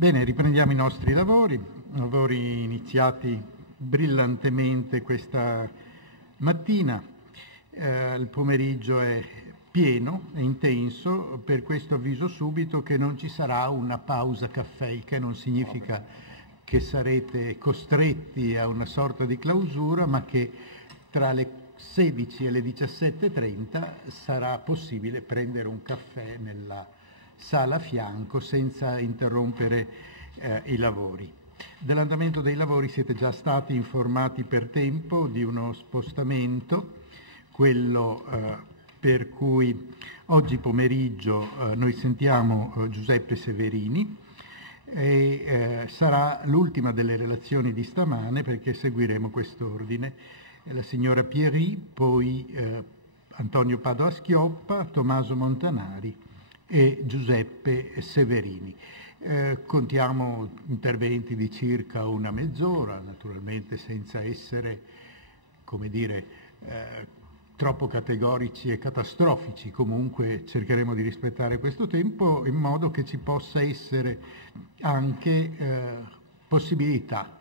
Bene, riprendiamo i nostri lavori iniziati brillantemente questa mattina. Il pomeriggio è pieno, è intenso, per questo avviso subito che non ci sarà una pausa caffè, il che non significa che sarete costretti a una sorta di clausura, ma che tra le 16 e le 17:30 sarà possibile prendere un caffè nella sala a fianco senza interrompere i lavori. Dell'andamento dei lavori siete già stati informati per tempo di uno spostamento, quello per cui oggi pomeriggio noi sentiamo Giuseppe Severini e sarà l'ultima delle relazioni di stamane perché seguiremo quest'ordine. La signora Pieri, poi Antonio Padoa-Schioppa, Tommaso Montanari e Giuseppe Severini. Contiamo interventi di circa una mezz'ora, naturalmente senza essere, troppo categorici e catastrofici. Comunque cercheremo di rispettare questo tempo in modo che ci possa essere anche possibilità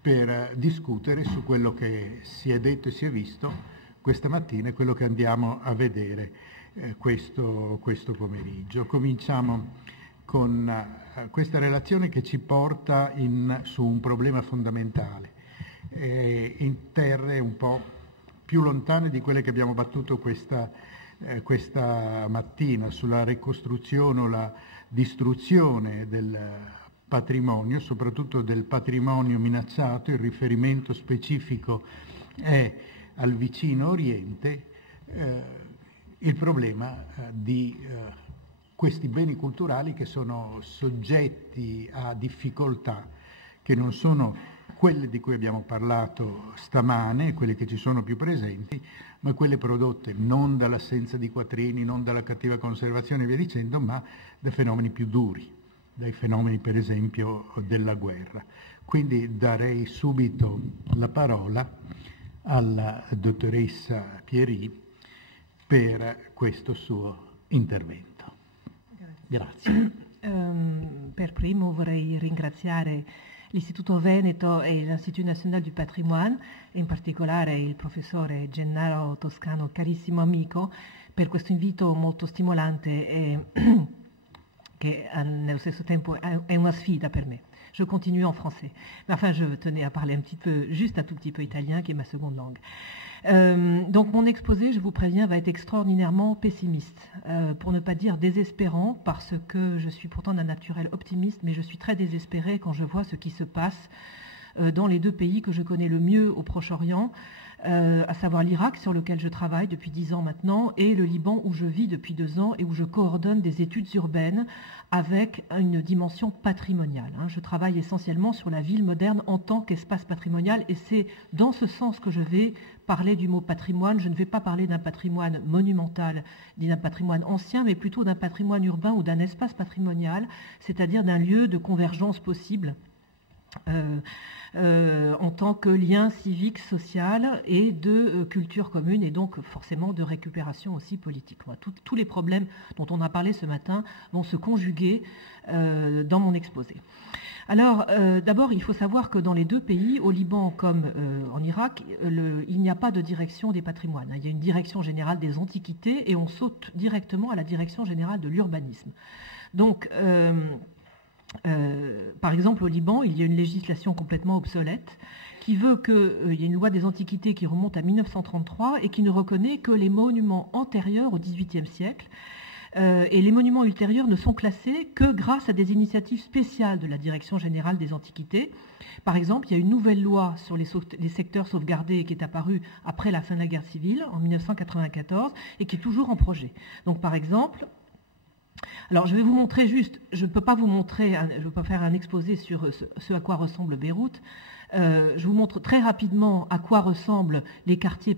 per discutere su quello che si è detto e si è visto questa mattina e quello che andiamo a vedere questo pomeriggio. Cominciamo con questa relazione che ci porta su un problema fondamentale, in terre un po' più lontane di quelle che abbiamo battuto questa mattina, sulla ricostruzione o la distruzione del patrimonio, soprattutto del patrimonio minacciato. Il riferimento specifico è al vicino Oriente. Il problema di questi beni culturali che sono soggetti a difficoltà, che non sono quelle di cui abbiamo parlato stamane, quelle che ci sono più presenti, ma quelle prodotte non dall'assenza di quattrini, non dalla cattiva conservazione e via dicendo, ma da fenomeni più duri, dai fenomeni per esempio della guerra. Quindi darei subito la parola alla dottoressa Pieri per questo suo intervento. Grazie. Per primo vorrei ringraziare l'Istituto Veneto e l'Istituto Nazionale du Patrimoine, in particolare il professore Gennaro Toscano, carissimo amico, per questo invito molto stimolante e che nello stesso tempo è una sfida per me. Je continue en français. Mais enfin, je tenais à parler juste un tout petit peu italien, qui est ma seconde langue. Donc mon exposé, je vous préviens, va être extraordinairement pessimiste, pour ne pas dire désespérant, parce que je suis pourtant d'un naturel optimiste, mais je suis très désespérée quand je vois ce qui se passe dans les deux pays que je connais le mieux au Proche-Orient, à savoir l'Irak, sur lequel je travaille depuis 10 ans maintenant, et le Liban, où je vis depuis 2 ans et où je coordonne des études urbaines avec une dimension patrimoniale. Je travaille essentiellement sur la ville moderne en tant qu'espace patrimonial, et c'est dans ce sens que je vais parler du mot patrimoine. Je ne vais pas parler d'un patrimoine monumental, ni d'un patrimoine ancien, mais plutôt d'un patrimoine urbain ou d'un espace patrimonial, c'est-à-dire d'un lieu de convergence possible en tant que lien civique, social et de culture commune, et donc forcément de récupération aussi politique. Tous les problèmes dont on a parlé ce matin vont se conjuguer dans mon exposé. Alors, d'abord, il faut savoir que dans les deux pays, au Liban comme en Irak, il n'y a pas de direction des patrimoines. Il y a une direction générale des antiquités et on saute directement à la direction générale de l'urbanisme. Donc, par exemple, au Liban, il y a une législation complètement obsolète qui veut qu'il y ait une loi des antiquités qui remonte à 1933 et qui ne reconnaît que les monuments antérieurs au XVIIIe siècle. Et les monuments ultérieurs ne sont classés que grâce à des initiatives spéciales de la Direction générale des antiquités. Par exemple, il y a une nouvelle loi sur les secteurs sauvegardés qui est apparue après la fin de la guerre civile, en 1994, et qui est toujours en projet. Donc, par exemple, alors je vais vous montrer juste, je ne peux pas faire un exposé sur ce à quoi ressemble Beyrouth. Je vous montre très rapidement à quoi ressemblent les quartiers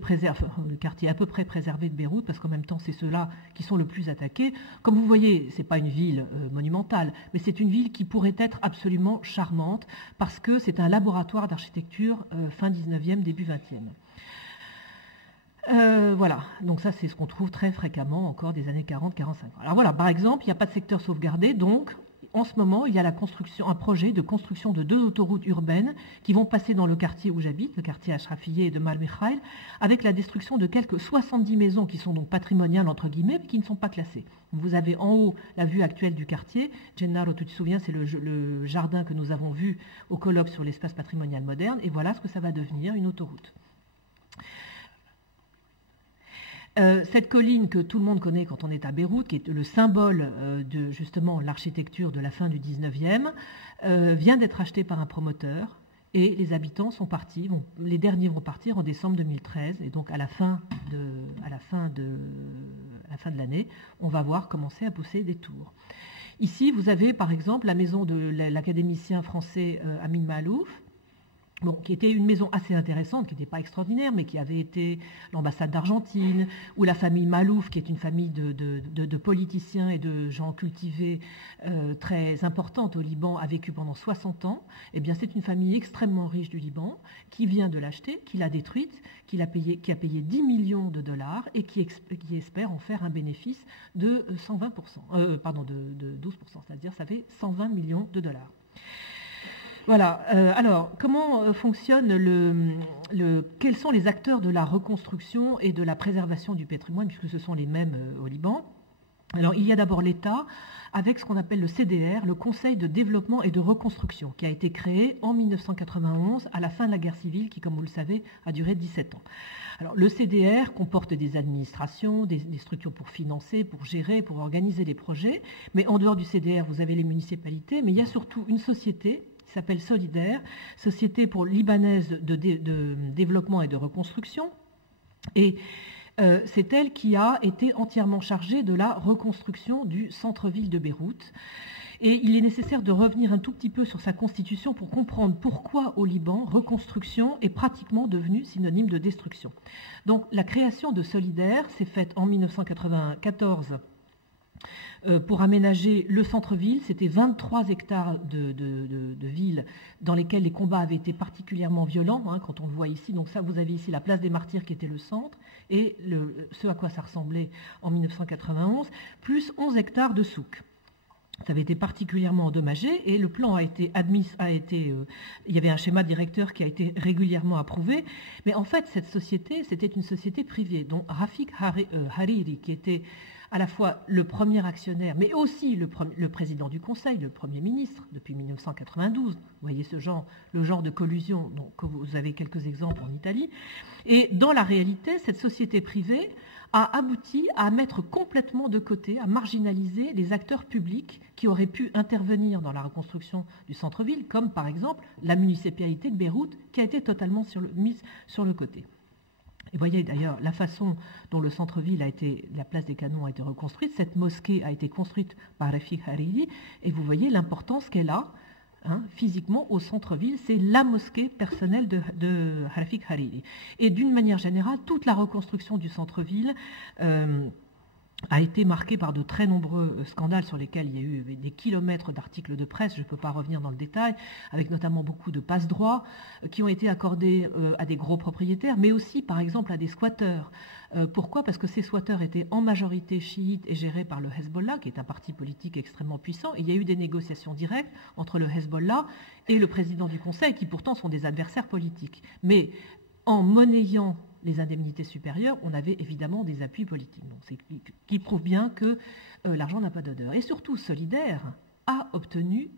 à peu près préservés de Beyrouth, parce qu'en même temps, c'est ceux-là qui sont le plus attaqués. Comme vous voyez, ce n'est pas une ville monumentale, mais c'est une ville qui pourrait être absolument charmante, parce que c'est un laboratoire d'architecture fin 19e, début 20e. Voilà, donc ça c'est ce qu'on trouve très fréquemment encore des années 40-45. Alors voilà, par exemple, il n'y a pas de secteur sauvegardé, donc en ce moment, il y a un projet de construction de 2 autoroutes urbaines qui vont passer dans le quartier où j'habite, le quartier Ashrafiyeh de Mar Mikhaïl, avec la destruction de quelques 70 maisons qui sont donc patrimoniales, entre guillemets, mais qui ne sont pas classées. Vous avez en haut la vue actuelle du quartier. Gennaro, tu te souviens, c'est le jardin que nous avons vu au colloque sur l'espace patrimonial moderne. Et voilà ce que ça va devenir, une autoroute. Cette colline que tout le monde connaît quand on est à Beyrouth, qui est le symbole de justement l'architecture de la fin du 19e, vient d'être achetée par un promoteur et les habitants sont partis. Les derniers vont partir en décembre 2013 et donc à la fin de l'année, on va voir commencer à pousser des tours. Ici, vous avez par exemple la maison de l'académicien français Amin Maalouf, qui était une maison assez intéressante, qui n'était pas extraordinaire, mais qui avait été l'ambassade d'Argentine, ou la famille Maalouf, qui est une famille de politiciens et de gens cultivés très importante au Liban, a vécu pendant 60 ans. Eh bien, c'est une famille extrêmement riche du Liban, qui vient de l'acheter, qui l'a détruite, qui a payé 10 millions de dollars et qui espère en faire un bénéfice de 120%, de 12%, c'est-à-dire ça fait 120 millions de dollars. Voilà. Alors, comment fonctionne quels sont les acteurs de la reconstruction et de la préservation du patrimoine, puisque ce sont les mêmes au Liban? Alors, il y a d'abord l'État avec ce qu'on appelle le CDR, le Conseil de développement et de reconstruction, qui a été créé en 1991 à la fin de la guerre civile, qui, comme vous le savez, a duré 17 ans. Alors, le CDR comporte des administrations, des structures pour financer, pour gérer, pour organiser les projets. Mais en dehors du CDR, vous avez les municipalités, mais il y a surtout une société qui s'appelle Solidaire, Société pour libanaise de développement et de reconstruction. Et c'est elle qui a été entièrement chargée de la reconstruction du centre-ville de Beyrouth. Et il est nécessaire de revenir un tout petit peu sur sa constitution pour comprendre pourquoi au Liban, reconstruction est pratiquement devenue synonyme de destruction. Donc la création de Solidaire s'est faite en 1994 pour aménager le centre-ville. C'était 23 hectares de ville dans lesquels les combats avaient été particulièrement violents, quand on le voit ici. Donc ça, vous avez ici la place des Martyrs qui était le centre, et ce à quoi ça ressemblait en 1991, plus 11 hectares de souks. Ça avait été particulièrement endommagé et le plan il y avait un schéma directeur qui a été régulièrement approuvé. Mais en fait, cette société, c'était une société privée dont Rafik Hariri, qui était à la fois le premier actionnaire, mais aussi le président du Conseil, le Premier ministre, depuis 1992. Vous voyez le genre de collusion que vous avez quelques exemples en Italie. Et dans la réalité, cette société privée a abouti à mettre complètement de côté, à marginaliser les acteurs publics qui auraient pu intervenir dans la reconstruction du centre-ville, comme par exemple la municipalité de Beyrouth, qui a été totalement mise sur le côté. Et voyez d'ailleurs la façon dont le centre-ville la place des Canons a été reconstruite. Cette mosquée a été construite par Rafik Hariri, et vous voyez l'importance qu'elle a physiquement au centre-ville. C'est la mosquée personnelle de Rafik Hariri. Et d'une manière générale, toute la reconstruction du centre-ville a été marquée par de très nombreux scandales sur lesquels il y a eu des kilomètres d'articles de presse, je ne peux pas revenir dans le détail, avec notamment beaucoup de passe-droits qui ont été accordés à des gros propriétaires, mais aussi par exemple à des squatteurs. Pourquoi ? Parce que ces squatteurs étaient en majorité chiites et gérés par le Hezbollah, qui est un parti politique extrêmement puissant. Et il y a eu des négociations directes entre le Hezbollah et le président du Conseil, qui pourtant sont des adversaires politiques. Mais en monnayant les indemnités supérieures, on avait évidemment des appuis politiques. Donc c'est qui prouve bien que l'argent n'a pas d'odeur. Et surtout, Solidaire a obtenu,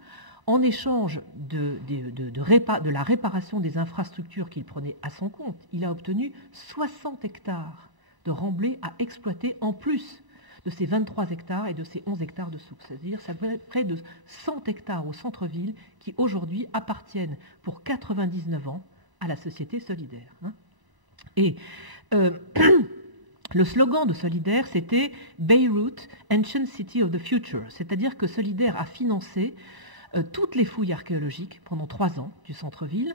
en échange de la réparation des infrastructures qu'il prenait à son compte, il a obtenu 60 hectares de remblais à exploiter en plus de ces 23 hectares et de ces 11 hectares de souks. C'est-à-dire ça fait près de 100 hectares au centre-ville qui aujourd'hui appartiennent pour 99 ans à la société Solidaire. Et le slogan de Solidaire, c'était « Beirut, Ancient City of the Future », c'est-à-dire que Solidaire a financé toutes les fouilles archéologiques pendant 3 ans du centre-ville,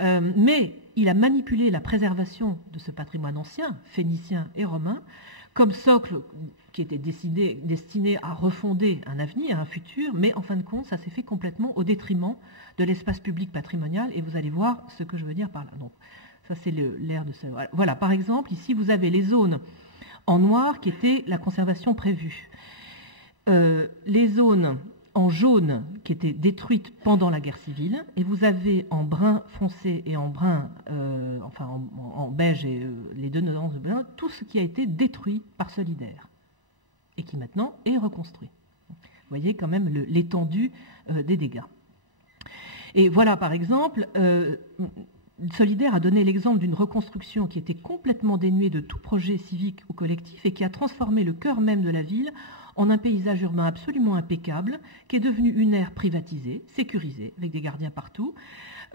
mais il a manipulé la préservation de ce patrimoine ancien, phénicien et romain, comme socle qui était destiné à refonder un avenir, un futur, mais en fin de compte, ça s'est fait complètement au détriment de l'espace public patrimonial, et vous allez voir ce que je veux dire par là. Donc, ça, c'est l'air de ça. Voilà, par exemple, ici, vous avez les zones en noir qui étaient la conservation prévue. Les zones en jaune qui était détruite pendant la guerre civile, et vous avez en brun foncé et en brun, en beige et les deux nuances de brun, tout ce qui a été détruit par Solidaire et qui maintenant est reconstruit. Vous voyez quand même l'étendue des dégâts. Et voilà par exemple, Solidaire a donné l'exemple d'une reconstruction qui était complètement dénuée de tout projet civique ou collectif et qui a transformé le cœur même de la ville en un paysage urbain absolument impeccable, qui est devenu une aire privatisée, sécurisée, avec des gardiens partout,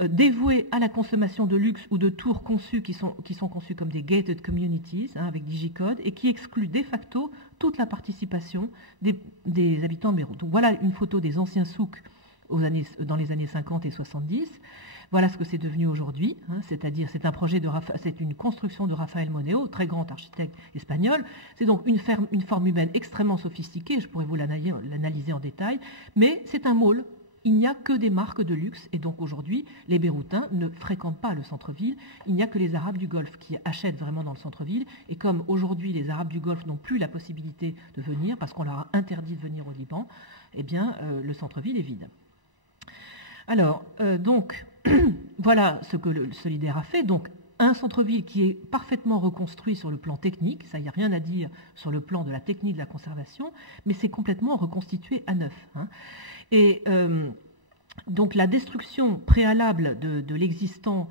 dévouée à la consommation de luxe ou de tours conçus qui sont conçus comme des gated communities, avec digicode, et qui excluent de facto toute la participation des habitants de Beyrouth. Donc voilà une photo des anciens souks dans les années 50 et 70. Voilà ce que c'est devenu aujourd'hui, c'est-à-dire c'est une construction de Rafael Moneo, très grand architecte espagnol. C'est donc une forme humaine extrêmement sophistiquée, je pourrais vous l'analyser en détail, mais c'est un mall. Il n'y a que des marques de luxe et donc aujourd'hui, les Beyrouthins ne fréquentent pas le centre-ville. Il n'y a que les Arabes du Golfe qui achètent vraiment dans le centre-ville. Et comme aujourd'hui, les Arabes du Golfe n'ont plus la possibilité de venir parce qu'on leur a interdit de venir au Liban, eh bien, le centre-ville est vide. Alors, donc, voilà ce que le Solidaire a fait. Donc, un centre-ville qui est parfaitement reconstruit sur le plan technique, ça, il n'y a rien à dire sur le plan de la technique de la conservation, mais c'est complètement reconstitué à neuf. Et donc, la destruction préalable de l'existant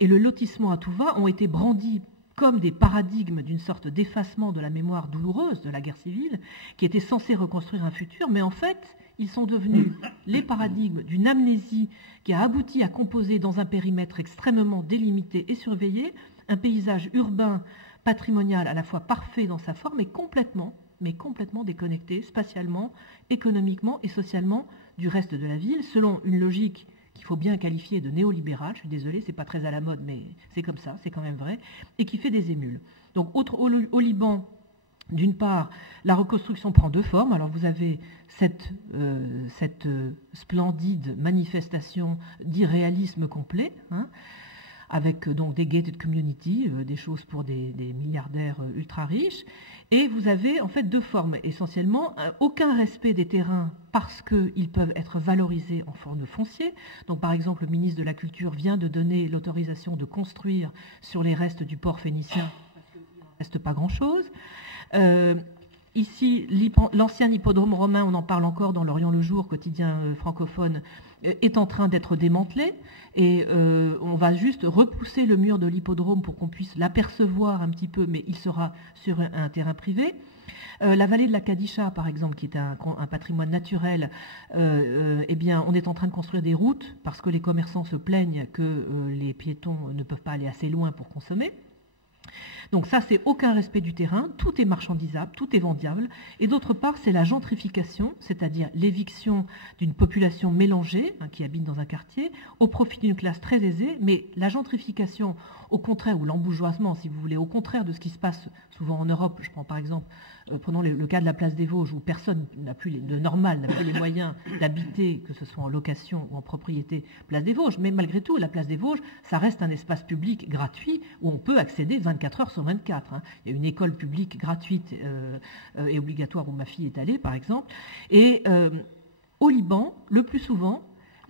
et le lotissement à tout va ont été brandis comme des paradigmes d'une sorte d'effacement de la mémoire douloureuse de la guerre civile, qui était censée reconstruire un futur, mais en fait, ils sont devenus les paradigmes d'une amnésie qui a abouti à composer dans un périmètre extrêmement délimité et surveillé un paysage urbain, patrimonial, à la fois parfait dans sa forme et complètement déconnecté spatialement, économiquement et socialement du reste de la ville, selon une logique qu'il faut bien qualifier de néolibérale, je suis désolée, c'est pas très à la mode, mais c'est comme ça, c'est quand même vrai, et qui fait des émules. Donc au Liban, d'une part, la reconstruction prend deux formes. Alors vous avez cette splendide manifestation d'irréalisme complet, avec donc des gated communities, des choses pour des milliardaires ultra riches. Et vous avez en fait deux formes essentiellement. Aucun respect des terrains parce qu'ils peuvent être valorisés en forme de foncier. Donc par exemple, le ministre de la Culture vient de donner l'autorisation de construire sur les restes du port phénicien parce qu'il n'en reste pas grand-chose. Ici, l'ancien hippodrome romain, on en parle encore dans l'Orient le Jour, quotidien francophone, est en train d'être démantelé et on va juste repousser le mur de l'hippodrome pour qu'on puisse l'apercevoir un petit peu, mais il sera sur un terrain privé. La vallée de la Kadisha, par exemple, qui est un patrimoine naturel, eh bien, on est en train de construire des routes parce que les commerçants se plaignent que les piétons ne peuvent pas aller assez loin pour consommer. Donc ça, c'est aucun respect du terrain, tout est marchandisable, tout est vendiable. Et d'autre part, c'est la gentrification, c'est-à-dire l'éviction d'une population mélangée qui habite dans un quartier au profit d'une classe très aisée. Mais la gentrification, au contraire, ou l'embourgeoisement, si vous voulez, au contraire de ce qui se passe souvent en Europe, je prends par exemple, prenons le cas de la place des Vosges, où personne n'a plus n'a plus les moyens d'habiter, que ce soit en location ou en propriété, place des Vosges. Mais malgré tout, la place des Vosges, ça reste un espace public gratuit où on peut accéder 24 heures sur 24. Il y a une école publique gratuite et obligatoire où ma fille est allée, par exemple. Et au Liban, le plus souvent,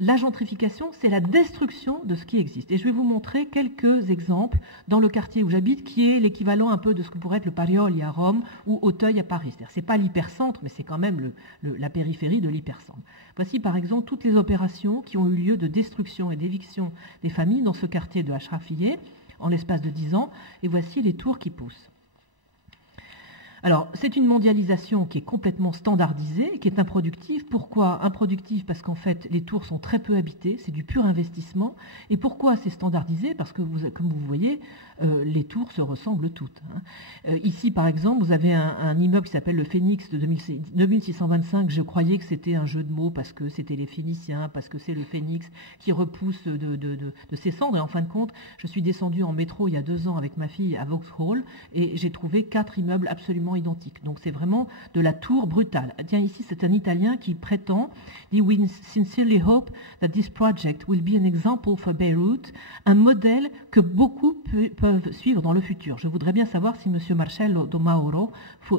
la gentrification, c'est la destruction de ce qui existe. Et je vais vous montrer quelques exemples dans le quartier où j'habite, qui est l'équivalent un peu de ce que pourrait être le Parioli à Rome ou Auteuil à Paris. C'est-à-dire, c'est pas l'hypercentre, mais c'est quand même la périphérie de l'hypercentre. Voici par exemple toutes les opérations qui ont eu lieu de destruction et d'éviction des familles dans ce quartier de Ashrafiyeh en l'espace de 10 ans. Et voici les tours qui poussent. Alors, c'est une mondialisation qui est complètement standardisée, qui est improductive. Pourquoi improductive? Parce qu'en fait, les tours sont très peu habitées, c'est du pur investissement. Et pourquoi c'est standardisé? Parce que, comme vous voyez, les tours se ressemblent toutes. Ici, par exemple, vous avez un immeuble qui s'appelle le Phénix de 2625. Je croyais que c'était un jeu de mots parce que c'était les Phéniciens, parce que c'est le Phénix qui repousse de ses cendres. Et en fin de compte, je suis descendue en métro il y a 2 ans avec ma fille à Vauxhall et j'ai trouvé 4 immeubles absolument absolument identiques. Donc c'est vraiment de la tour brutale. Tiens, ici c'est un Italien qui prétend, dit "We sincerely hope that this project will be an example for Beirut", un modèle que beaucoup peuvent suivre dans le futur. Je voudrais bien savoir si M. Marcello Do Mauro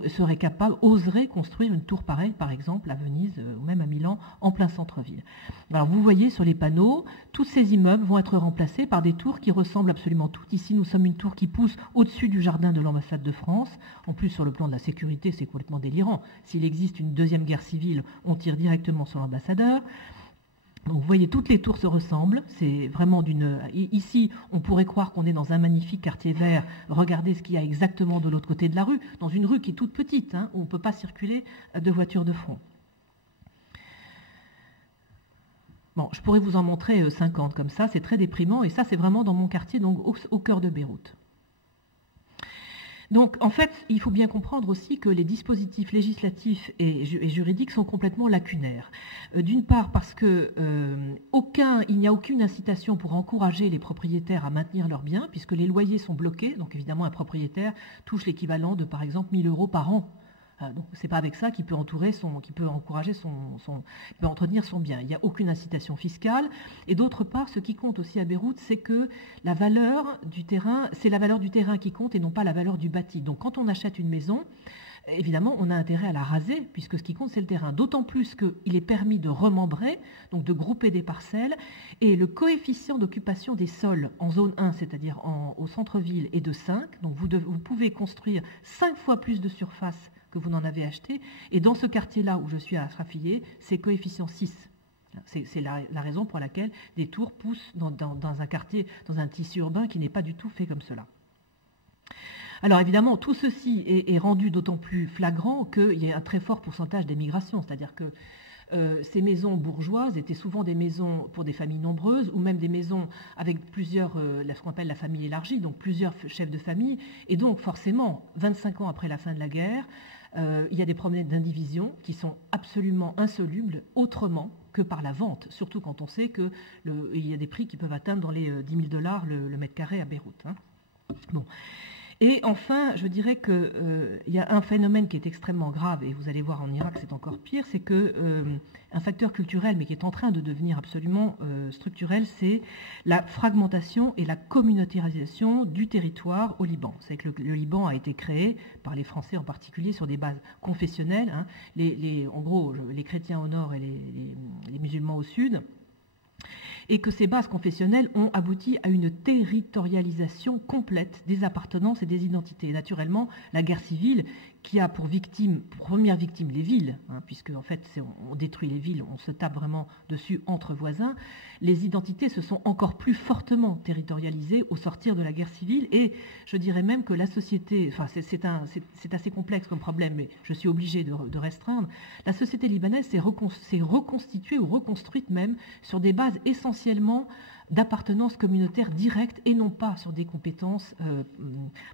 serait capable, oserait construire une tour pareille, par exemple à Venise ou même à Milan, en plein centre-ville. Alors vous voyez sur les panneaux, tous ces immeubles vont être remplacés par des tours qui ressemblent absolument toutes. Ici, nous sommes une tour qui pousse au-dessus du jardin de l'ambassade de France. En plus, sur le plan de la sécurité, c'est complètement délirant. S'il existe une deuxième guerre civile, on tire directement sur l'ambassadeur. Donc vous voyez, toutes les tours se ressemblent. C'est vraiment Ici, on pourrait croire qu'on est dans un magnifique quartier vert. Regardez ce qu'il y a exactement de l'autre côté de la rue, dans une rue qui est toute petite, où on ne peut pas circuler de voitures de front. Bon, je pourrais vous en montrer 50 comme ça, c'est très déprimant, et ça c'est vraiment dans mon quartier, donc au cœur de Beyrouth. Donc en fait, il faut bien comprendre aussi que les dispositifs législatifs et juridiques sont complètement lacunaires. D'une part parce que il n'y a aucune incitation pour encourager les propriétaires à maintenir leurs biens, puisque les loyers sont bloqués, donc évidemment un propriétaire touche l'équivalent de par exemple 1 000 € par an. Donc c'est pas avec ça qu'il peut entretenir son bien. Il n'y a aucune incitation fiscale. Et d'autre part, ce qui compte aussi à Beyrouth, c'est que la valeur du terrain, c'est la valeur du terrain qui compte et non pas la valeur du bâti. Donc quand on achète une maison, évidemment, on a intérêt à la raser, puisque ce qui compte, c'est le terrain. D'autant plus qu'il est permis de remembrer, donc de grouper des parcelles, et le coefficient d'occupation des sols en zone 1, c'est-à-dire au centre-ville, est de 5. Donc vous pouvez construire 5 fois plus de surface que vous n'en avez acheté. Et dans ce quartier-là où je suis à Ashrafillé, c'est coefficient 6. C'est la raison pour laquelle des tours poussent dans un quartier, dans un tissu urbain qui n'est pas du tout fait comme cela. Alors évidemment, tout ceci est rendu d'autant plus flagrant qu'il y a un très fort pourcentage d'émigration, c'est-à-dire que ces maisons bourgeoises étaient souvent des maisons pour des familles nombreuses ou même des maisons avec plusieurs, ce qu'on appelle la famille élargie, donc plusieurs chefs de famille. Et donc forcément, 25 ans après la fin de la guerre, il y a des problèmes d'indivision qui sont absolument insolubles autrement que par la vente, surtout quand on sait qu'il y a des prix qui peuvent atteindre dans les 10 000 $ le mètre carré à Beyrouth. Bon. Et enfin, je dirais qu'il y a un phénomène qui est extrêmement grave, et vous allez voir en Irak c'est encore pire, c'est qu'un facteur culturel, mais qui est en train de devenir absolument structurel, c'est la fragmentation et la communautarisation du territoire au Liban. C'est que le Liban a été créé, par les Français en particulier, sur des bases confessionnelles, en gros les chrétiens au nord et les musulmans au sud, et que ces bases confessionnelles ont abouti à une territorialisation complète des appartenances et des identités. Et naturellement, la guerre civile, qui a pour première victime les villes, puisque en fait on détruit les villes, on se tape vraiment dessus entre voisins, les identités se sont encore plus fortement territorialisées au sortir de la guerre civile, et je dirais même que la société, enfin c'est assez complexe comme problème, mais je suis obligée de restreindre, la société libanaise s'est reconstituée ou reconstruite même sur des bases essentiellement d'appartenance communautaire directe et non pas sur des compétences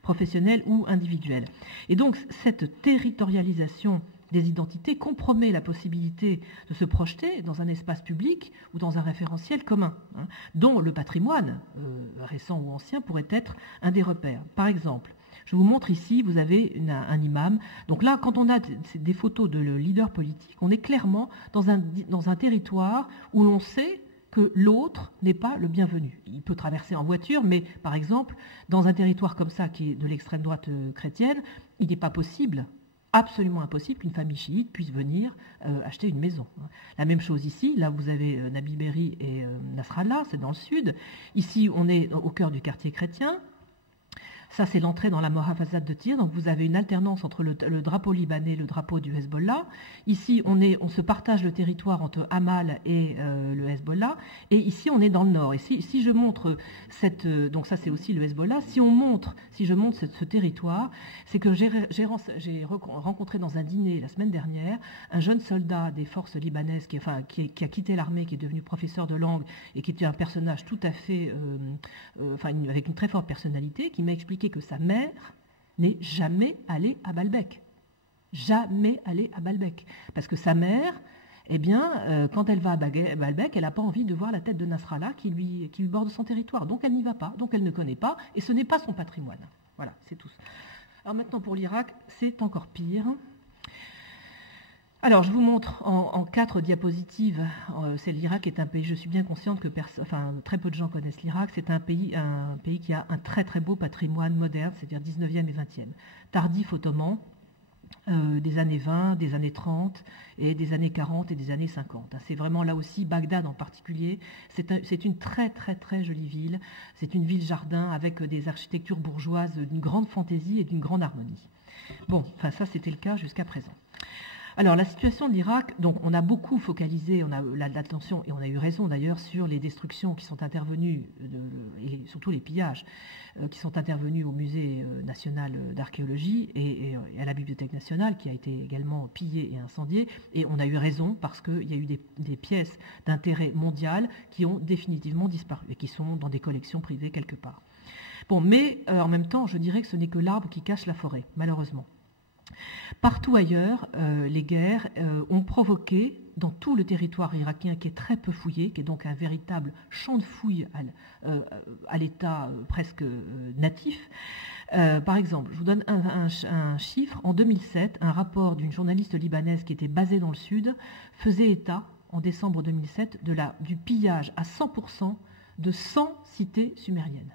professionnelles ou individuelles. Et donc cette territorialisation des identités compromet la possibilité de se projeter dans un espace public ou dans un référentiel commun, dont le patrimoine, récent ou ancien, pourrait être un des repères. Par exemple, je vous montre ici, vous avez un imam. Donc là, quand on a des photos de leaders politiques, on est clairement dans un territoire où l'on sait que l'autre n'est pas le bienvenu. Il peut traverser en voiture, mais par exemple, dans un territoire comme ça, qui est de l'extrême droite chrétienne, il n'est pas possible, absolument impossible, qu'une famille chiite puisse venir acheter une maison. La même chose ici, là vous avez Nabi Berri et Nasrallah, c'est dans le sud. Ici, on est au cœur du quartier chrétien. Ça, c'est l'entrée dans la Mohaffazat de Tyr. Donc, vous avez une alternance entre le drapeau libanais et le drapeau du Hezbollah. Ici, on se partage le territoire entre Hamal et le Hezbollah. Et ici, on est dans le nord. Et si je montre donc ça, c'est aussi le Hezbollah. Si je montre ce territoire, c'est que j'ai rencontré dans un dîner la semaine dernière un jeune soldat des forces libanaises qui a quitté l'armée, qui est devenu professeur de langue et qui était un personnage tout à fait, avec une très forte personnalité, qui m'a expliqué que sa mère n'est jamais allée à Baalbek. Jamais allée à Baalbek. Parce que sa mère, quand elle va à Baalbek, elle n'a pas envie de voir la tête de Nasrallah qui lui borde son territoire. Donc elle n'y va pas, donc elle ne connaît pas, et ce n'est pas son patrimoine. Voilà, c'est tout. Alors maintenant pour l'Irak, c'est encore pire. Alors je vous montre en 4 diapositives. L'Irak est un pays, je suis bien consciente que très peu de gens connaissent l'Irak. C'est un pays qui a un très très beau patrimoine moderne, c'est-à-dire 19e et 20e. Tardif ottoman, des années 20, des années 30 et des années 40 et des années 50. C'est vraiment là aussi, Bagdad en particulier, c'est une très très très jolie ville. C'est une ville-jardin avec des architectures bourgeoises d'une grande fantaisie et d'une grande harmonie. Bon, enfin ça c'était le cas jusqu'à présent. Alors la situation de l'Irak, donc on a beaucoup focalisé, on a l'attention, et on a eu raison d'ailleurs, sur les destructions qui sont intervenues, et surtout les pillages, qui sont intervenus au Musée national d'archéologie et à la Bibliothèque nationale, qui a été également pillée et incendiée. Et on a eu raison parce qu'il y a eu des pièces d'intérêt mondial qui ont définitivement disparu et qui sont dans des collections privées quelque part. Bon, mais en même temps, je dirais que ce n'est que l'arbre qui cache la forêt, malheureusement. Partout ailleurs, les guerres ont provoqué, dans tout le territoire irakien qui est très peu fouillé, qui est donc un véritable champ de fouilles à l'état presque natif. Par exemple, je vous donne un chiffre. En 2007, un rapport d'une journaliste libanaise qui était basée dans le sud faisait état, en décembre 2007, du pillage à 100% de 100 cités sumériennes.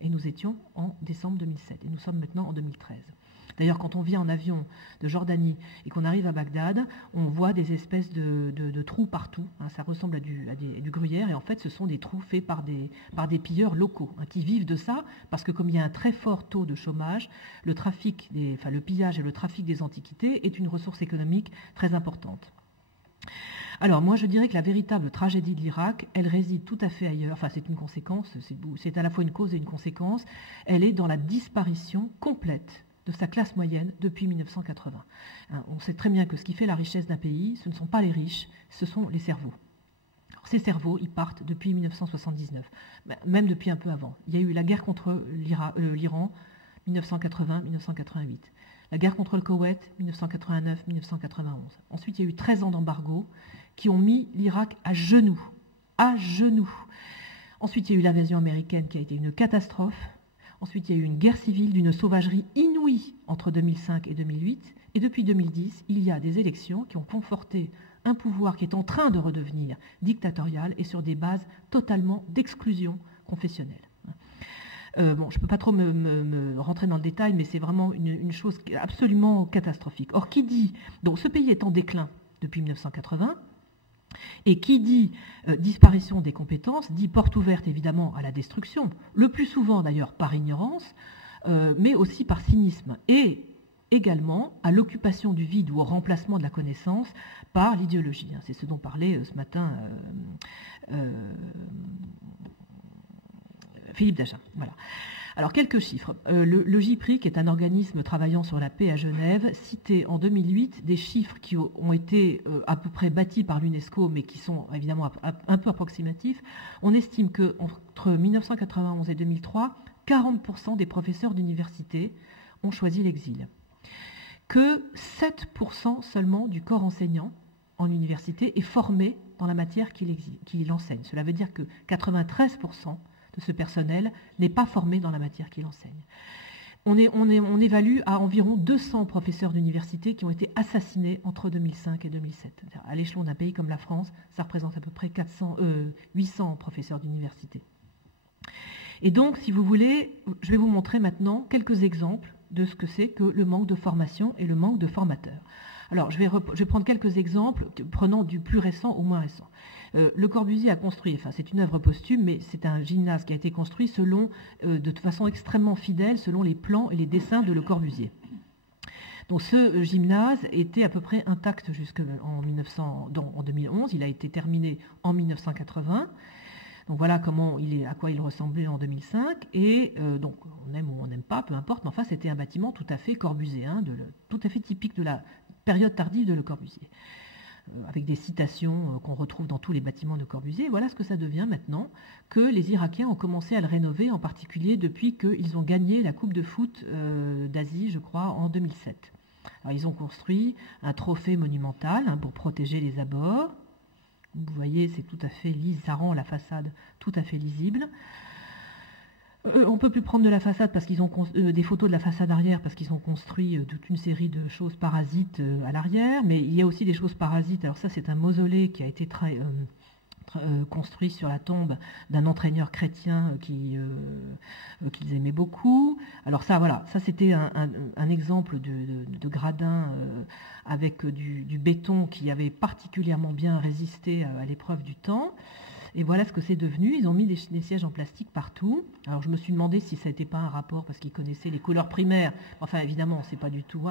Et nous étions en décembre 2007, et nous sommes maintenant en 2013. D'ailleurs, quand on vient en avion de Jordanie et qu'on arrive à Bagdad, on voit des espèces de trous partout. Ça ressemble à du gruyère, et en fait, ce sont des trous faits par des pilleurs locaux qui vivent de ça, parce que comme il y a un très fort taux de chômage, le pillage et le trafic des antiquités est une ressource économique très importante. Alors moi je dirais que la véritable tragédie de l'Irak, elle réside tout à fait ailleurs, enfin c'est une conséquence, c'est à la fois une cause et une conséquence, elle est dans la disparition complète de sa classe moyenne depuis 1980. On sait très bien que ce qui fait la richesse d'un pays, ce ne sont pas les riches, ce sont les cerveaux. Alors, ces cerveaux, ils partent depuis 1979, même depuis un peu avant. Il y a eu la guerre contre l'Iran, 1980-1988. La guerre contre le Koweït, 1989-1991. Ensuite, il y a eu 13 ans d'embargo qui ont mis l'Irak à genoux. À genoux. Ensuite, il y a eu l'invasion américaine qui a été une catastrophe. Ensuite, il y a eu une guerre civile d'une sauvagerie inouïe entre 2005 et 2008. Et depuis 2010, il y a des élections qui ont conforté un pouvoir qui est en train de redevenir dictatorial et sur des bases totalement d'exclusion confessionnelle. Je ne peux pas trop me rentrer dans le détail, mais c'est vraiment une chose absolument catastrophique. Or, qui dit... Donc, ce pays est en déclin depuis 1980, et qui dit disparition des compétences, dit porte ouverte évidemment à la destruction, le plus souvent d'ailleurs par ignorance, mais aussi par cynisme, et également à l'occupation du vide ou au remplacement de la connaissance par l'idéologie. C'est ce dont parlait ce matin Philippe Dagen. Voilà. Alors, quelques chiffres. Le JPRI, qui est un organisme travaillant sur la paix à Genève, citait en 2008 des chiffres qui ont été à peu près bâtis par l'UNESCO, mais qui sont évidemment un peu approximatifs. On estime qu'entre 1991 et 2003, 40% des professeurs d'université ont choisi l'exil. Que 7% seulement du corps enseignant en université est formé dans la matière qu'il enseigne. Cela veut dire que 93% de ce personnel n'est pas formé dans la matière qu'il enseigne. On évalue à environ 200 professeurs d'université qui ont été assassinés entre 2005 et 2007. À l'échelon d'un pays comme la France, ça représente à peu près 800 professeurs d'université. Et donc, si vous voulez, je vais vous montrer maintenant quelques exemples de ce que c'est que le manque de formation et le manque de formateurs. Alors, je vais prendre quelques exemples, prenant du plus récent au moins récent. Le Corbusier a construit, c'est une œuvre posthume, mais c'est un gymnase qui a été construit de façon extrêmement fidèle, selon les plans et les dessins de Le Corbusier. Donc ce gymnase était à peu près intact jusqu'en 2011. Il a été terminé en 1980. Donc voilà à quoi il ressemblait en 2005. Et donc on aime ou on n'aime pas, peu importe, mais enfin c'était un bâtiment tout à fait corbuséen, tout à fait typique de la période tardive de Le Corbusier. Avec des citations qu'on retrouve dans tous les bâtiments de Corbusier. Voilà ce que ça devient maintenant, que les Irakiens ont commencé à le rénover, en particulier depuis qu'ils ont gagné la Coupe de foot d'Asie, je crois, en 2007. Alors, ils ont construit un trophée monumental pour protéger les abords. Vous voyez, c'est tout à fait lisse, ça rend la façade tout à fait lisible. On ne peut plus prendre de la façade parce qu'ils ont des photos de la façade arrière parce qu'ils ont construit toute une série de choses parasites à l'arrière, mais il y a aussi des choses parasites. Alors ça, c'est un mausolée qui a été construit sur la tombe d'un entraîneur chrétien qu'ils aimaient beaucoup. Alors ça, voilà, ça c'était un exemple de gradin avec du béton qui avait particulièrement bien résisté à l'épreuve du temps. Et voilà ce que c'est devenu. Ils ont mis des sièges en plastique partout. Alors je me suis demandé si ça n'était pas un rapport parce qu'ils connaissaient les couleurs primaires. Enfin évidemment, c'est pas du tout.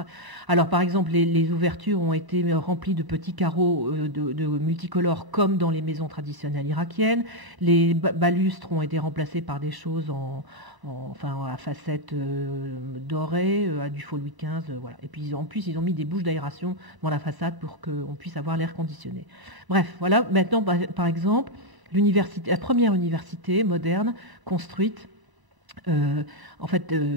Alors par exemple, les ouvertures ont été remplies de petits carreaux de multicolores comme dans les maisons traditionnelles irakiennes. Les balustres ont été remplacés par des choses à facettes dorées, à du faux Louis XV. Voilà. Et puis en plus, ils ont mis des bouches d'aération dans la façade pour qu'on puisse avoir l'air conditionné. Bref, voilà. Maintenant, par exemple, la première université moderne construite,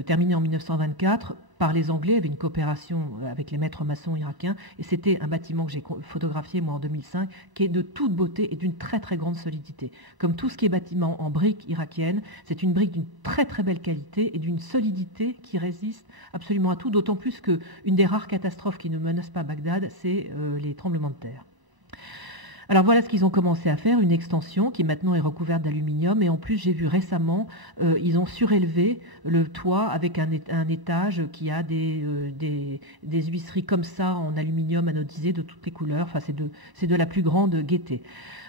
terminée en 1924 par les Anglais, avec une coopération avec les maîtres maçons irakiens, et c'était un bâtiment que j'ai photographié moi en 2005, qui est de toute beauté et d'une très très grande solidité. Comme tout ce qui est bâtiment en briques irakiennes, c'est une brique d'une très très belle qualité et d'une solidité qui résiste absolument à tout, d'autant plus qu'une des rares catastrophes qui ne menace pas Bagdad, c'est les tremblements de terre. Alors voilà ce qu'ils ont commencé à faire, une extension qui maintenant est recouverte d'aluminium, et en plus j'ai vu récemment, ils ont surélevé le toit avec un étage qui a des huisseries comme ça en aluminium anodisé de toutes les couleurs, enfin c'est de la plus grande gaieté.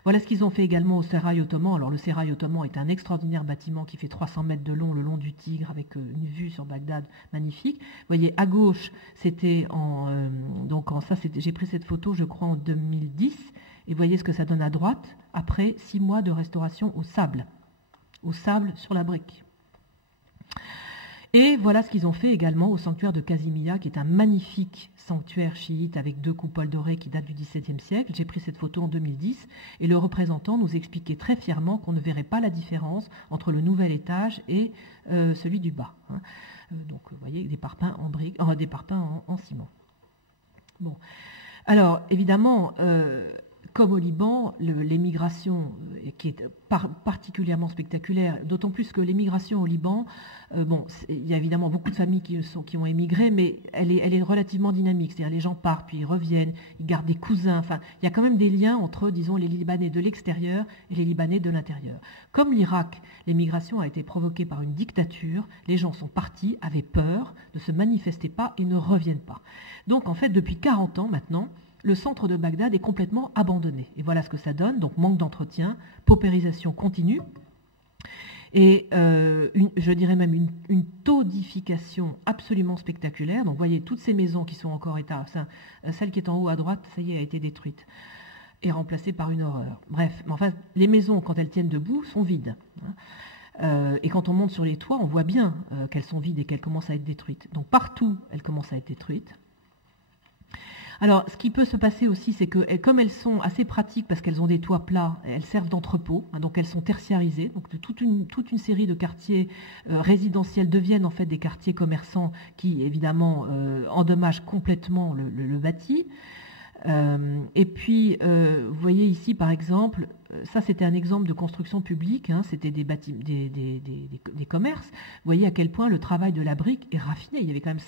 Voilà ce qu'ils ont fait également au Sérail ottoman. Alors le Sérail ottoman est un extraordinaire bâtiment qui fait 300 mètres de long le long du Tigre avec une vue sur Bagdad magnifique. Vous voyez à gauche, c'était j'ai pris cette photo je crois en 2010. Et voyez ce que ça donne à droite, après 6 mois de restauration au sable sur la brique. Et voilà ce qu'ils ont fait également au sanctuaire de Kazimiya, qui est un magnifique sanctuaire chiite avec 2 coupoles dorées qui datent du XVIIe siècle. J'ai pris cette photo en 2010 et le représentant nous expliquait très fièrement qu'on ne verrait pas la différence entre le nouvel étage et celui du bas. Donc vous voyez des parpaings en briques, des parpaings en ciment. Bon, alors évidemment. Comme au Liban, l'émigration qui est particulièrement spectaculaire, d'autant plus que l'émigration au Liban, il y a évidemment beaucoup de familles qui ont émigré, mais elle est relativement dynamique. C'est-à-dire les gens partent, puis ils reviennent, ils gardent des cousins. Enfin, il y a quand même des liens entre, disons, les Libanais de l'extérieur et les Libanais de l'intérieur. Comme l'Irak, l'émigration a été provoquée par une dictature, les gens sont partis, avaient peur, ne se manifestaient pas et ne reviennent pas. Donc en fait, depuis 40 ans maintenant, le centre de Bagdad est complètement abandonné. Et voilà ce que ça donne, donc manque d'entretien, paupérisation continue, et je dirais même une taudification absolument spectaculaire. Donc vous voyez toutes ces maisons qui sont encore état, celle qui est en haut à droite, ça y est, a été détruite et remplacée par une horreur. Bref, mais enfin, les maisons, quand elles tiennent debout, sont vides. Et quand on monte sur les toits, on voit bien qu'elles sont vides et qu'elles commencent à être détruites. Donc partout, elles commencent à être détruites. Alors, ce qui peut se passer aussi, c'est que comme elles sont assez pratiques parce qu'elles ont des toits plats, elles servent d'entrepôt, donc elles sont tertiarisées. Donc toute une série de quartiers résidentiels deviennent en fait des quartiers commerçants qui, évidemment, endommagent complètement le bâti. Et puis, vous voyez ici, par exemple, ça c'était un exemple de construction publique, c'était des commerces. Vous voyez à quel point le travail de la brique est raffiné. Il y avait quand même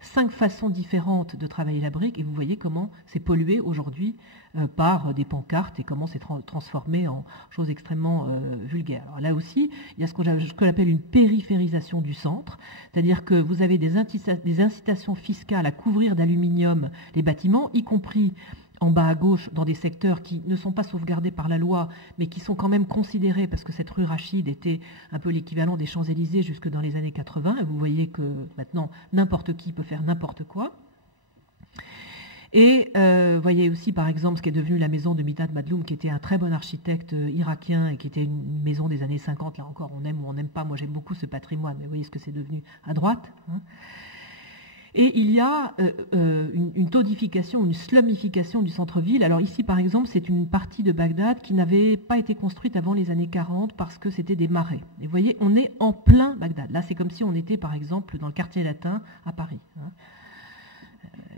cinq façons différentes de travailler la brique, et vous voyez comment c'est pollué aujourd'hui par des pancartes et comment c'est transformé en choses extrêmement vulgaires. Alors là aussi, il y a ce que j'appelle une périphérisation du centre, c'est-à-dire que vous avez des incitations fiscales à couvrir d'aluminium les bâtiments, y compris en bas à gauche, dans des secteurs qui ne sont pas sauvegardés par la loi, mais qui sont quand même considérés, parce que cette rue Rachid était un peu l'équivalent des Champs-Élysées jusque dans les années 80, et vous voyez que maintenant, n'importe qui peut faire n'importe quoi. Et vous voyez aussi, par exemple, ce qui est devenu la maison de Mithat Madloum, qui était un très bon architecte irakien, et qui était une maison des années 50, là encore, on aime ou on n'aime pas, moi j'aime beaucoup ce patrimoine, mais vous voyez ce que c'est devenu à droite, Et il y a une taudification, une slumification du centre-ville. Alors ici, par exemple, c'est une partie de Bagdad qui n'avait pas été construite avant les années 40 parce que c'était des marais. Et vous voyez, on est en plein Bagdad. Là, c'est comme si on était, par exemple, dans le quartier latin à Paris.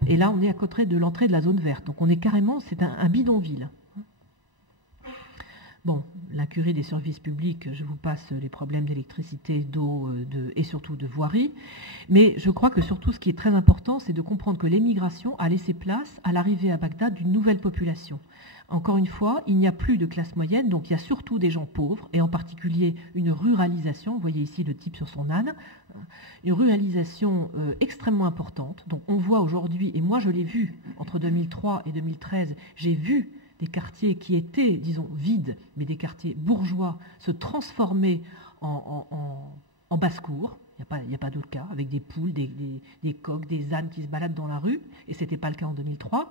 Et là, on est à côté de l'entrée de la zone verte. Donc on est carrément, c'est un bidonville. Bon, l'incurie des services publics, je vous passe les problèmes d'électricité, d'eau et surtout de voirie. Mais je crois que surtout ce qui est très important, c'est de comprendre que l'émigration a laissé place à l'arrivée à Bagdad d'une nouvelle population. Encore une fois, il n'y a plus de classe moyenne, donc il y a surtout des gens pauvres, et en particulier une ruralisation, vous voyez ici le type sur son âne, une ruralisation extrêmement importante. Donc on voit aujourd'hui, et moi je l'ai vu entre 2003 et 2013, j'ai vu des quartiers qui étaient, disons, vides, mais des quartiers bourgeois, se transformer en basse-cour. Il n'y a pas d'autre cas, avec des poules, des coqs, des ânes qui se baladent dans la rue, et ce n'était pas le cas en 2003.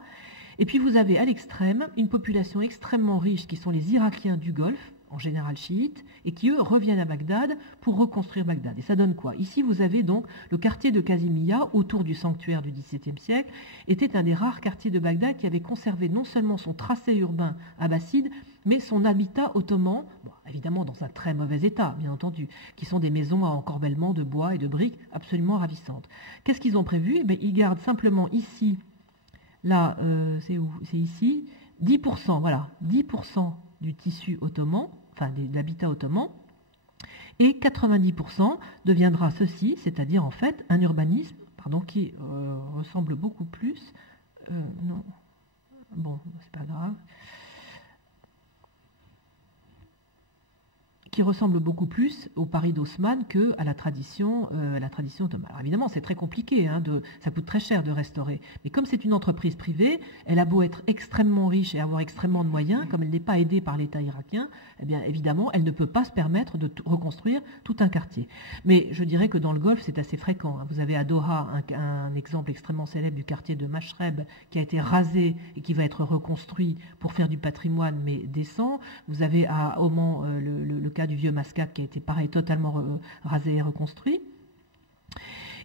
Et puis vous avez à l'extrême une population extrêmement riche qui sont les Irakiens du Golfe, en général chiites, et qui eux reviennent à Bagdad pour reconstruire Bagdad. Et ça donne quoi? Ici vous avez donc le quartier de Kazimiya, autour du sanctuaire du XVIIe siècle, était un des rares quartiers de Bagdad qui avait conservé non seulement son tracé urbain abbasside, mais son habitat ottoman, bon, évidemment dans un très mauvais état, bien entendu, qui sont des maisons à encorbellement de bois et de briques absolument ravissantes. Qu'est-ce qu'ils ont prévu? Ils gardent simplement ici, là, c'est où? C'est ici, 10%, voilà, 10% du tissu ottoman, enfin de l'habitat ottoman, et 90% deviendra ceci, c'est-à-dire en fait un urbanisme qui ressemble beaucoup plus, non, bon, c'est pas grave, qui ressemble beaucoup plus au Paris d'Haussmann qu'à la tradition ottomane. Alors évidemment, c'est très compliqué, ça coûte très cher de restaurer. Mais comme c'est une entreprise privée, elle a beau être extrêmement riche et avoir extrêmement de moyens, comme elle n'est pas aidée par l'État irakien, eh bien évidemment, elle ne peut pas se permettre de reconstruire tout un quartier. Mais je dirais que dans le Golfe, c'est assez fréquent. Vous avez à Doha un exemple extrêmement célèbre du quartier de Mashreb qui a été rasé et qui va être reconstruit pour faire du patrimoine, mais décent. Vous avez à Oman le cas du vieux Mascate qui a été pareil totalement rasé et reconstruit.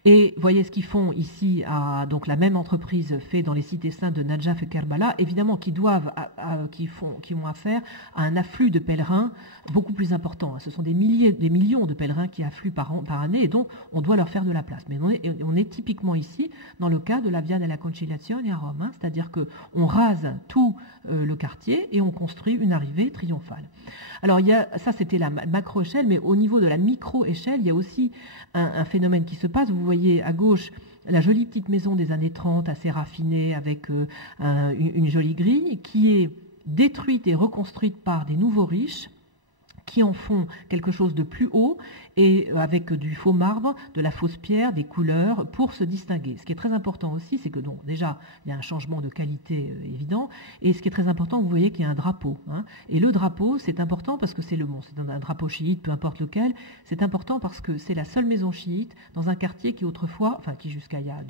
Et voyez ce qu'ils font ici, donc la même entreprise fait dans les cités saintes de Najaf et Kerbala, évidemment qui ont affaire à un afflux de pèlerins beaucoup plus important. Ce sont des millions de pèlerins qui affluent par année et donc on doit leur faire de la place. Mais on est typiquement ici dans le cas de la Via della Conciliazione à Rome, c'est-à-dire qu'on rase tout le quartier et on construit une arrivée triomphale. Alors ça c'était la macro-échelle, mais au niveau de la micro-échelle, il y a aussi un phénomène qui se passe. Vous voyez à gauche la jolie petite maison des années 30, assez raffinée, avec une jolie grille, qui est détruite et reconstruite par des nouveaux riches, qui en font quelque chose de plus haut et avec du faux marbre, de la fausse pierre, des couleurs pour se distinguer. Ce qui est très important aussi, c'est que donc déjà il y a un changement de qualité évident, et ce qui est très important, vous voyez qu'il y a un drapeau. Et le drapeau, c'est important parce que c'est un drapeau chiite, peu importe lequel, c'est important parce que c'est la seule maison chiite dans un quartier qui autrefois, qui jusqu'à il y a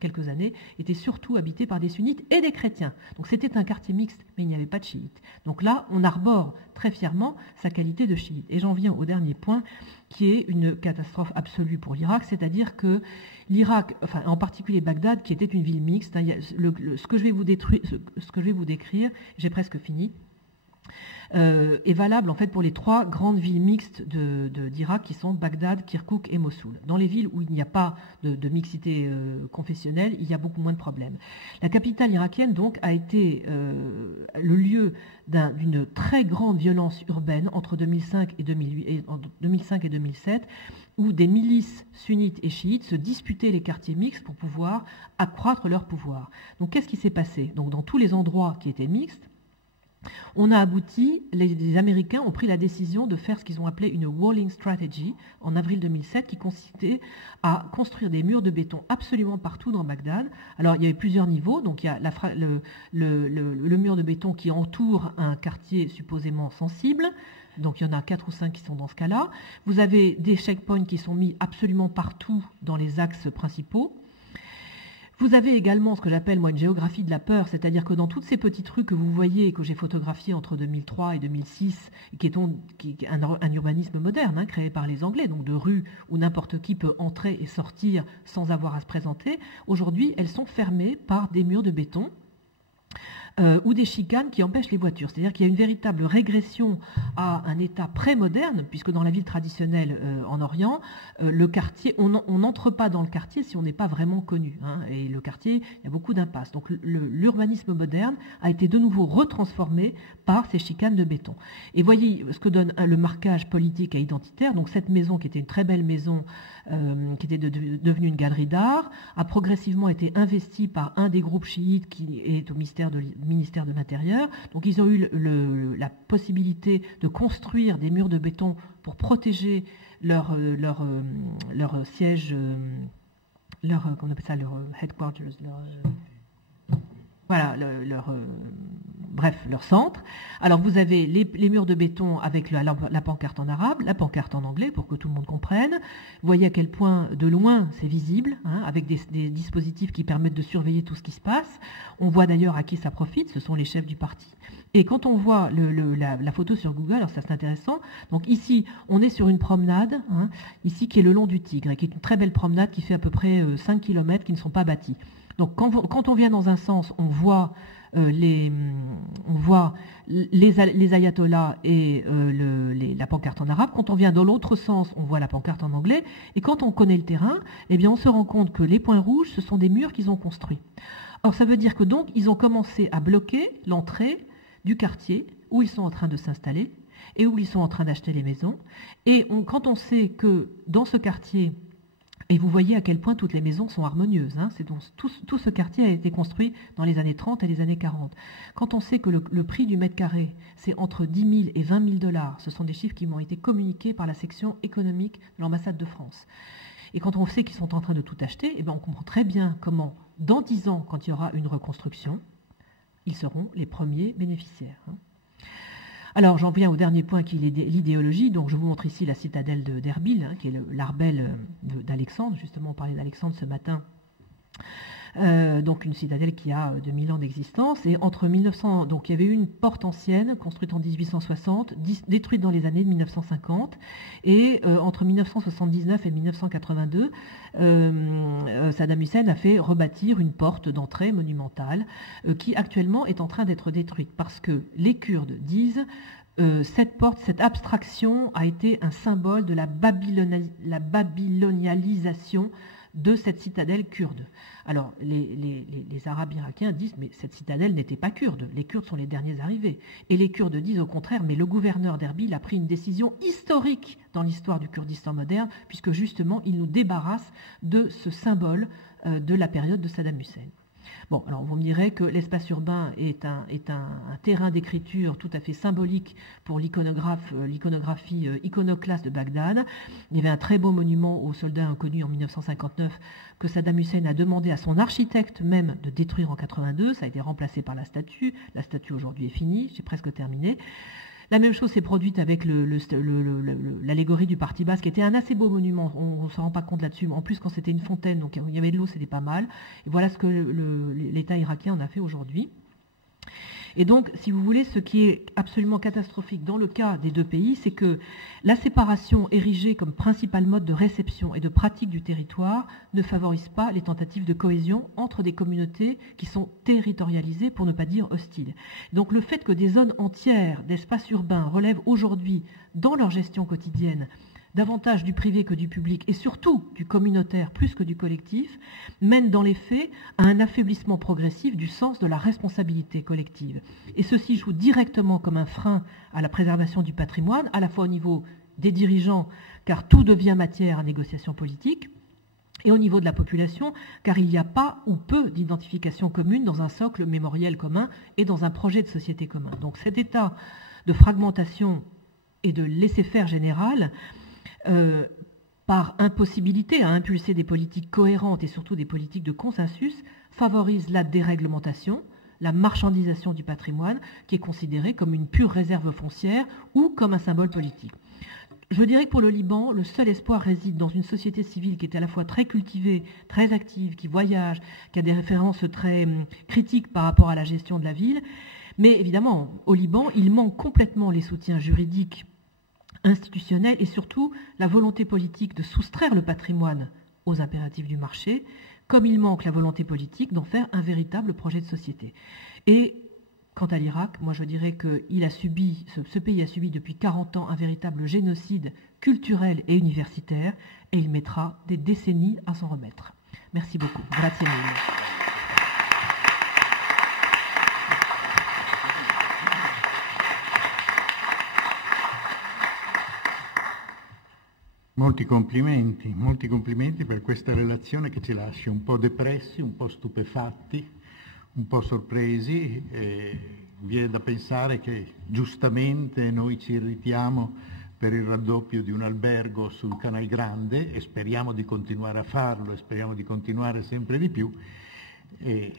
quelques années, était surtout habité par des sunnites et des chrétiens. Donc c'était un quartier mixte, mais il n'y avait pas de chiites. Donc là, on arbore très fièrement sa qualité de chiite. Et j'en viens au dernier point, qui est une catastrophe absolue pour l'Irak, c'est-à-dire que l'Irak, en particulier Bagdad, qui était une ville mixte, ce que je vais vous décrire, j'ai presque fini, est valable en fait pour les trois grandes villes mixtes d'Irak qui sont Bagdad, Kirkouk et Mossoul. Dans les villes où il n'y a pas de mixité confessionnelle, il y a beaucoup moins de problèmes. La capitale irakienne donc a été le lieu d'une très grande violence urbaine entre 2005 et 2007, où des milices sunnites et chiites se disputaient les quartiers mixtes pour pouvoir accroître leur pouvoir. Donc qu'est-ce qui s'est passé? Donc dans tous les endroits qui étaient mixtes, on a abouti, les Américains ont pris la décision de faire ce qu'ils ont appelé une walling strategy en avril 2007, qui consistait à construire des murs de béton absolument partout dans Bagdad. Alors il y avait plusieurs niveaux, donc il y a le mur de béton qui entoure un quartier supposément sensible. Donc il y en a 4 ou 5 qui sont dans ce cas-là. Vous avez des checkpoints qui sont mis absolument partout dans les axes principaux. Vous avez également ce que j'appelle moi une géographie de la peur, c'est-à-dire que dans toutes ces petites rues que vous voyez et que j'ai photographiées entre 2003 et 2006, qui est un urbanisme moderne créé par les Anglais, donc de rues où n'importe qui peut entrer et sortir sans avoir à se présenter, aujourd'hui elles sont fermées par des murs de béton. ou des chicanes qui empêchent les voitures. C'est-à-dire qu'il y a une véritable régression à un état pré-moderne, puisque dans la ville traditionnelle en Orient, le quartier, on n'entre pas dans le quartier si on n'est pas vraiment connu. Et le quartier, il y a beaucoup d'impasses. Donc l'urbanisme moderne a été de nouveau retransformé par ces chicanes de béton. Et voyez ce que donne le marquage politique et identitaire. Donc cette maison, qui était une très belle maison, qui était devenue une galerie d'art, a progressivement été investie par un des groupes chiites qui est au ministère de l'Intérieur. Donc ils ont eu la possibilité de construire des murs de béton pour protéger leur siège, qu'on appelle ça, leur headquarters, leur centre. Alors vous avez les murs de béton avec la pancarte en arabe, la pancarte en anglais pour que tout le monde comprenne. Vous voyez à quel point de loin c'est visible, avec des dispositifs qui permettent de surveiller tout ce qui se passe. On voit d'ailleurs à qui ça profite, ce sont les chefs du parti. Et quand on voit la photo sur Google, alors ça c'est intéressant, donc ici on est sur une promenade, ici qui est le long du Tigre, et qui est une très belle promenade qui fait à peu près 5 km qui ne sont pas bâtis. Donc quand on vient dans un sens, on voit les ayatollahs et la pancarte en arabe. Quand on vient dans l'autre sens, on voit la pancarte en anglais. Et quand on connaît le terrain, eh bien on se rend compte que les points rouges, ce sont des murs qu'ils ont construits. Or ça veut dire que donc ils ont commencé à bloquer l'entrée du quartier où ils sont en train de s'installer et où ils sont en train d'acheter les maisons. Et quand on sait que dans ce quartier, et vous voyez à quel point toutes les maisons sont harmonieuses. C'est donc, tout ce quartier a été construit dans les années 30 et les années 40. Quand on sait que le prix du mètre carré, c'est entre 10 000 et 20 000 $, ce sont des chiffres qui m'ont été communiqués par la section économique de l'ambassade de France. Et quand on sait qu'ils sont en train de tout acheter, on comprend très bien comment, dans 10 ans, quand il y aura une reconstruction, ils seront les premiers bénéficiaires. Alors j'en viens au dernier point qui est l'idéologie. Donc je vous montre ici la citadelle d'Erbil, qui est l'Arbel d'Alexandre. Justement, on parlait d'Alexandre ce matin. Donc une citadelle qui a 2000 ans d'existence. Et entre 1900, donc il y avait eu une porte ancienne construite en 1860, détruite dans les années de 1950. Et entre 1979 et 1982, Saddam Hussein a fait rebâtir une porte d'entrée monumentale qui actuellement est en train d'être détruite parce que les Kurdes disent cette porte, cette abstraction a été un symbole de la babylonialisation de cette citadelle kurde. Alors, les Arabes irakiens disent, mais cette citadelle n'était pas kurde, les Kurdes sont les derniers arrivés. Et les Kurdes disent au contraire, mais le gouverneur d'Erbil a pris une décision historique dans l'histoire du Kurdistan moderne, puisque justement, il nous débarrasse de ce symbole de la période de Saddam Hussein. Bon, alors vous me direz que l'espace urbain est un terrain d'écriture tout à fait symbolique pour l'iconographie iconoclaste de Bagdad. Il y avait un très beau monument aux soldats inconnus en 1959 que Saddam Hussein a demandé à son architecte même de détruire en 82. Ça a été remplacé par la statue. La statue aujourd'hui est finie, j'ai presque terminé. La même chose s'est produite avec l'allégorie du Parti Basse, qui était un assez beau monument. On ne se rend pas compte là-dessus. En plus, quand c'était une fontaine, donc il y avait de l'eau, c'était pas mal. Et voilà ce que l'État irakien en a fait aujourd'hui. Et donc, si vous voulez, ce qui est absolument catastrophique dans le cas des deux pays, c'est que la séparation érigée comme principal mode de réception et de pratique du territoire ne favorise pas les tentatives de cohésion entre des communautés qui sont territorialisées, pour ne pas dire hostiles. Donc le fait que des zones entières d'espaces urbains relèvent aujourd'hui, dans leur gestion quotidienne, davantage du privé que du public, et surtout du communautaire plus que du collectif, mène dans les faits à un affaiblissement progressif du sens de la responsabilité collective. Et ceci joue directement comme un frein à la préservation du patrimoine, à la fois au niveau des dirigeants, car tout devient matière à négociation politique, et au niveau de la population, car il n'y a pas ou peu d'identification commune dans un socle mémoriel commun et dans un projet de société commun. Donc cet état de fragmentation et de laisser-faire général, par impossibilité à impulser des politiques cohérentes et surtout des politiques de consensus, favorise la déréglementation, la marchandisation du patrimoine, qui est considérée comme une pure réserve foncière ou comme un symbole politique. Je dirais que pour le Liban, le seul espoir réside dans une société civile qui est à la fois très cultivée, très active, qui voyage, qui a des références très critiques par rapport à la gestion de la ville. Mais évidemment, au Liban, il manque complètement les soutiens juridiques, institutionnelle et surtout la volonté politique de soustraire le patrimoine aux impératifs du marché, comme il manque la volonté politique d'en faire un véritable projet de société. Et Quant à l'Irak, moi je dirais que ce pays a subi depuis 40 ans un véritable génocide culturel et universitaire, et il mettra des décennies à s'en remettre. Merci beaucoup. Grazie mille. Molti complimenti per questa relazione che ci lascia un po' depressi, un po' stupefatti, un po' sorpresi. Viene da pensare che giustamente noi ci irritiamo per il raddoppio di un albergo sul Canal Grande e speriamo di continuare a farlo e speriamo di continuare sempre di più, e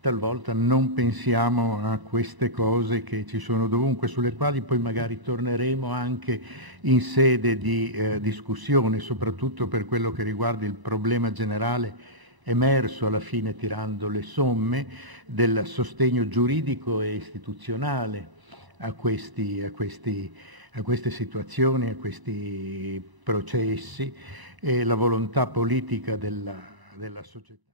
talvolta non pensiamo a queste cose che ci sono dovunque, sulle quali poi magari torneremo anche in sede di discussione, soprattutto per quello che riguarda il problema generale emerso alla fine tirando le somme del sostegno giuridico e istituzionale a queste situazioni, a questi processi, e la volontà politica della società.